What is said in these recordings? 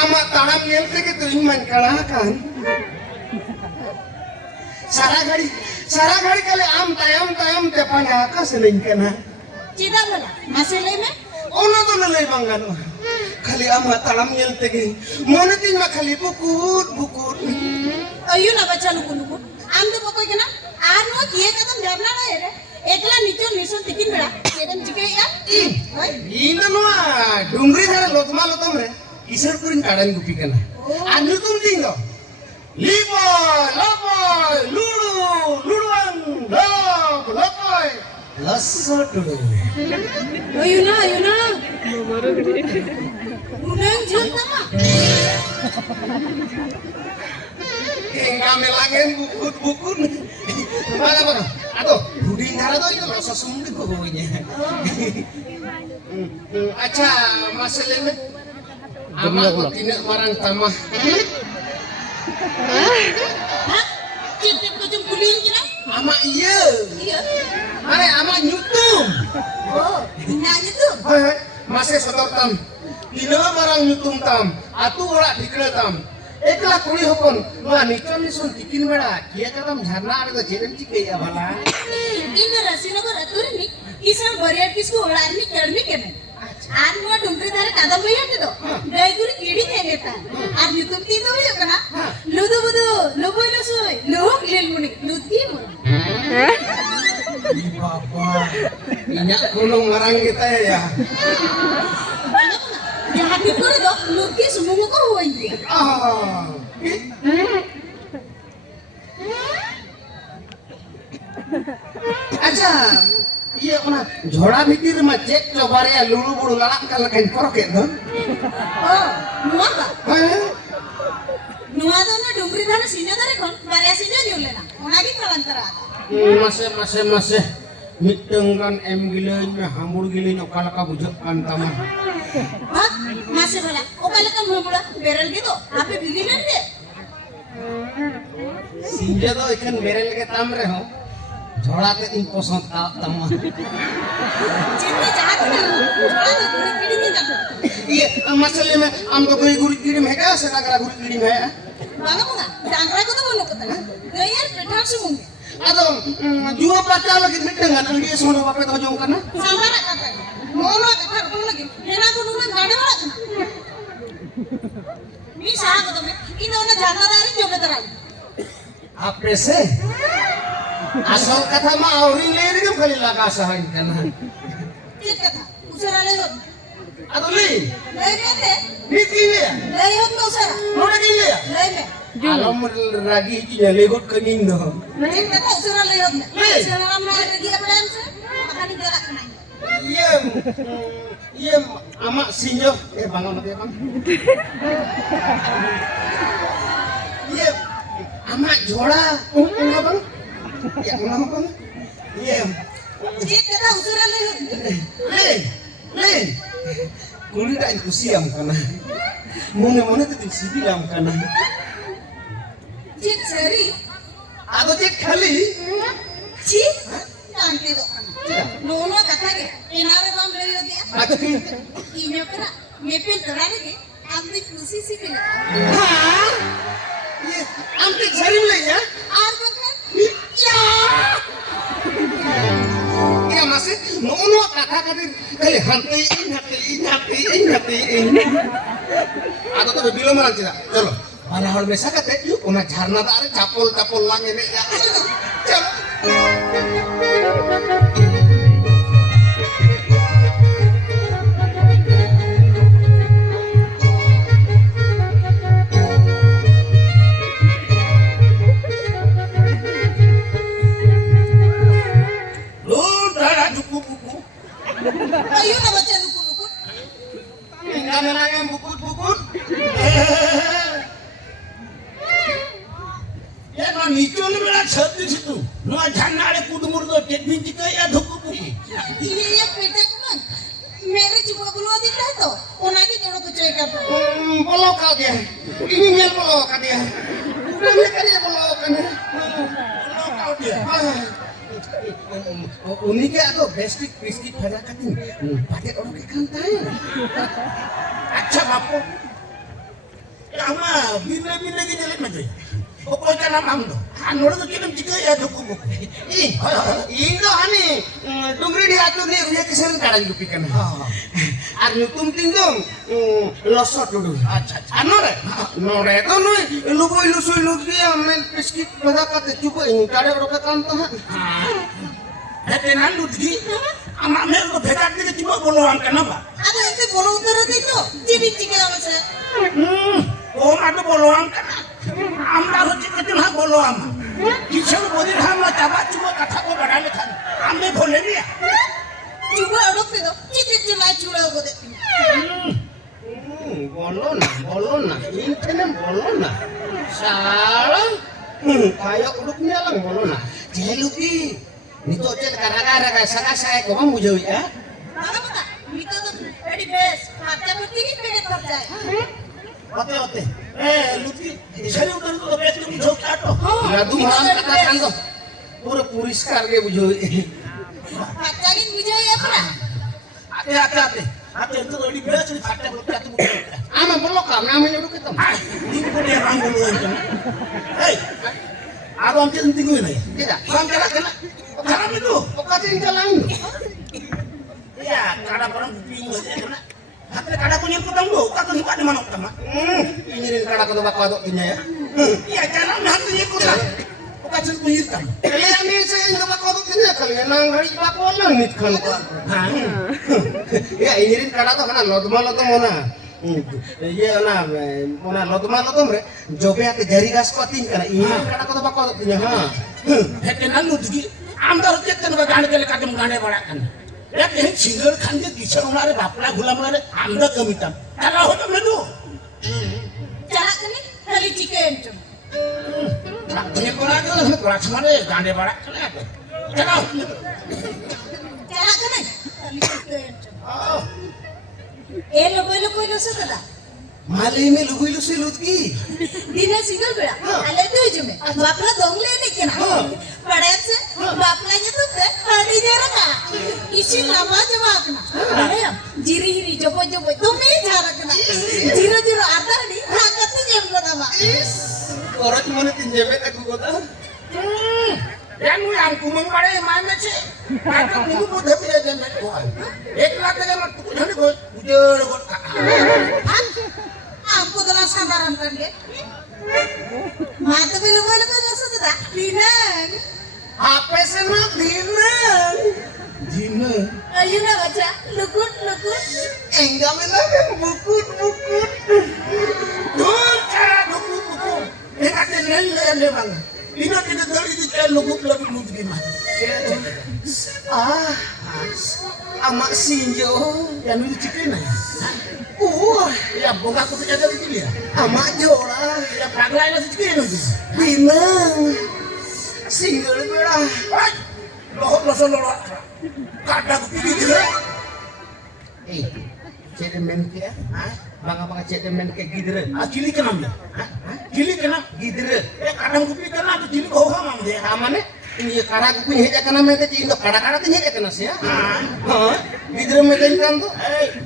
amak taram nyel tege tu iman kalakan. Sarah gari kali am tayam te panyaka selingkana. Cita bola, masih leme? Ona to nalay banggan. Kali amak taram nyel tege. Mone tin ma kali bukut. Ayo na baca luku. Am to pokok kena. Anu kiye katam jarna na ere. Ekla nisun tikin beda. Kedam jike ya? Ina noa dungri dhara lotma re. Kisar kurin kadan gupi kana. Anu tum tinggal. Lopoy, luruan, lopoy. Lasso tuh. Ayo na. Unang janta ma. Enggak melangin bukut. Mana? Aduh, buding dhara tuh itu lasso sumdi pokoknya. Acha masalahnya. Ama ko tidak marang tamah. Hah? Cipip ko jeng kulin kina? Ama iya. Mare ama nyutum. Oh, nanya tuh. Masih sotor tam. Dina marang nyutum tam. Atu ora dikena tam. Ekla kuli hopon. Wah niton nisun tikin beda. Kia katam jharna are to jedem chike ya bala. Ina rasina ko ratur ni. Kisan bariya kisku olar ni kermi kene. Anu dungri dhara kadam boya ni to. Gai guri kidi thenge ta. Ar yutum ti to hoyo kana. Ludu budu, luboy lusoy, luhuk lilmuni, luti mo. Bapa. Inyak kulung marang kita ya. Jahat itu dok, luki semua ko hoyi. Acha. Iya mana झोड़ा भीतर में check चबारे या लुलु बुडु लड़ाक कल कहीं करो के दो Oh, nuwa ba? Nuwa do na dungri dhara sino dhare kon, bariya sino nyule na. Onagi kalantara. Masih miteng kan em gileun hambur gileun okalaka bujukkan taman. Hah? Masih bala. Okalaka mula berel gitu. Ape bigilan de. Sinja to ikan berel ke tamre ho. झोड़ा ते इन पसंद तमा Cinta jahat na. Jola to guri kidi ni ta. ये मसले में हम तो कोई गुरी कीड़ी में है से नगरा गुरी कीड़ी में है Banga bunga. Dangra ko to bono ko ta. Gayar petar sumunge. अतो जुआ पटा लगे मिटेंगा ना ये सोनो बापे तो जों करना Samara kata. Mono kata ko lagi. Hena ko nuna gade wala kana. Mi sa ko to me. Ino na janna dari jobe tarai. आपे से असल कथा मा औरी लेरी के खाली लगा सहाय करना Tik kata. Usara le hot. अतो ले Lay me te. नीति ले Lay hot no usara. नोड़े के ले Lay me. आलम रागी की ले गुट कनिंग दो Tik kata usara le hot. Usara amna lagi apa yang se? Makani gerak kana. ये amak sinjo bangun mati bang ये amak जोड़ा enggak bang ya enggak bang ये Tik kata usara le hot. le kuli dah kusiam kana mone tu sibilam kana Tik seri. atau cek kali Tik. Tante do kana. Nono kata ke. Enare bam le hot ya. aki Inyo kena. Mepil terane ke. Amri kusi si kena. हाँ ये आमके झरी ले ya Ar bakan. ya masih nono kata-kata kali hantai atau tuh bilang orang tidak चलो वाला हल में सकते उन्हें झरना तारे चापल लांगे ने ya चलो lu dah buku-buku Ayo na baca luku-luku. tinggal nanya buku-buku ya kan itu nih berat satu situ lu jangan ada kudu murdo teknik jika ya buku-buku Ini ya peta kan. Mere juga belum ada to. Onagi jono ko coy ka. bolok kau dia ini ngel bolok kau dia udah mereka dia bolok kan bolok kau dia uniknya atau basic biskuit pada katin pakai orang ke kantai acap apa Ama bina gitu lihat macam. Pokoknya nama am do. Anu tu kita cikgu ya duku buku. Indo ani dungri di atur ni uya keser kadang gupikan. Ar nutum tingdong losot dulu. Anu re. No re to no lu boy lu soi lu dia men peskit pada kata cuba ini kada roka kantah. Hati nandu di. Ama mer tu bekat dia cuma boloan kenapa? Ada itu bolong terus itu. Jadi cikgu apa sih? Oh ada boloan kan? Amda hoti kecil hak boloan. Kisah bodir ham lah coba cuma kata ko badal kan. Ambe boleh ni ya. Coba orang itu cicit cuma curang kau deh. Bolona. Internet bolona. Salah. Kayak uduknya lang bolona. Jeluki. Nito cel gara-gara kayak saya kau mau jauh ya? Apa? Itu tuh very best. Kerja bertinggi pengen kerja. Ote. Luti. Saya udah tu best tu jauh kato. Ngadu malam katakan tuh. Pura puriskar ke bujui. Kerjain bujai apa? Hati itu di best ni fakta berkat tu. Ama belok kam namanya uduk kita. Ini pun dia orang dulu kan. Hei. Abang kita tinggal ni. Tidak. Bang kena. Karam itu. Pokatin jalan. Ya, kada orang bingung aja kena. Tapi kada punya kutang do, kata suka di mana utama. Ini rin kada ko bak wadok tinya ya. Iya, cara nanti kutang. Bukan sembunyikan. Kalian ni saya enggak bak wadok tinya kalian nang hari bak walang nit kan ko. Ya ini rin kada to kana lot malo to mona. Iya na mona lot malo to mre. Jobe ate jari gas ko tin kana ini kada ko bak wadok tinya ha. Hete nangu tuji. Amdar ketten ka gaane kele kadam gaane barakan. Ya kehin single khanje kisah unare bapla gulam ngare amda kamitam. Kala hoto medu. Cara kini kali chicken tu. Nak punya kurang tu, kurang semare gaane barakan apa. Kala hoto medu. Cara kini kali chicken tu. Oh, Logo sudah dah. Mali me lugui lu silut ki. Dina single beda. Alay tu jume. Bapla dongle ni kena. Padahal se baplanya tu ke hari jaraka. Isi lama jawab na. Ayam jiri jopo tu me jara kena. Jiro ada ni. Hakat tu jam nama. Orang cuma tinjebet aku kota. yang kumang pare mana sih? Kata minggu muda tidak jamet tuan. Eklat dengan waktu kuda ni kau ujar kau. Aku telah sadaran kan dia. Mata bilu-bilu kan sudah. Dinang. Apa sana dinang? Dinang. Ayo nak baca. Lukut. Enggak menang bukut. Tuh cara bukut. Dekat dengan lele bang. Ini kita dari di kan lukut lebih lukut gimana? Amak sinjo. Yang lu cikin ya? Ya bukan aku tidak ada di dia. Amak jola. Ya paglain nasi cikin itu. Dinang. Sinjo berah. Ay, loh. Kada aku pilih dia. Cedemen ke? Banga cedemen ke gidre. Cili kenam ya? Cili kenam? Gidre. Kadang aku pilih kenam, cili kau hamam dia. Amane? Ini kara ku punya heja kana mete ci indo kara tin heja kana sia. Gidre meten kan to.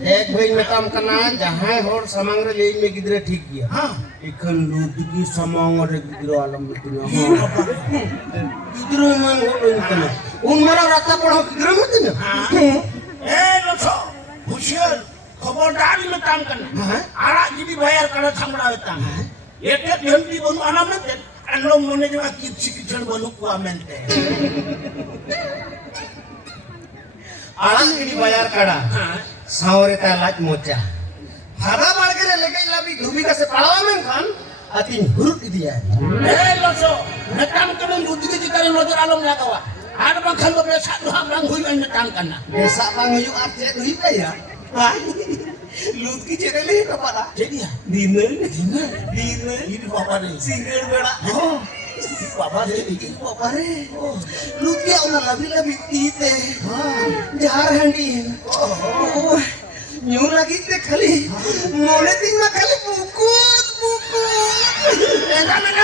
Ek bhai metam kana jahay hor samangre lein me gidre ठीक गया. Ikan lutgi samangre gidre alam metunya. Gidre man hoin kana. Un mara rata pढ़ो gidre metunya. Loso, husyar. खबरदारी में काम करना आरा जी bayar karena samra utang itu henti bonu anak mente anu mone juga kicik bonu kuah mente आलम की bayar kada सावरे तालाज mocha भागा मार के लेके लबी धूमी का से पड़ावा में खान अतिन हुरुक दिया loso nakam kena ludi ke jikare nojor alam lagawa ada bang kan berbeza doang bang hui yang nakam kana desa pangayu arce hui ya lut की चेरे ले कपड़ा jadi ya dinner ini papa deh single beda papa deh papa re lut क्या उन्हें लबी तीते jar हंडी new लगी ते खाली मोने दिन में खाली बुकु enggak buku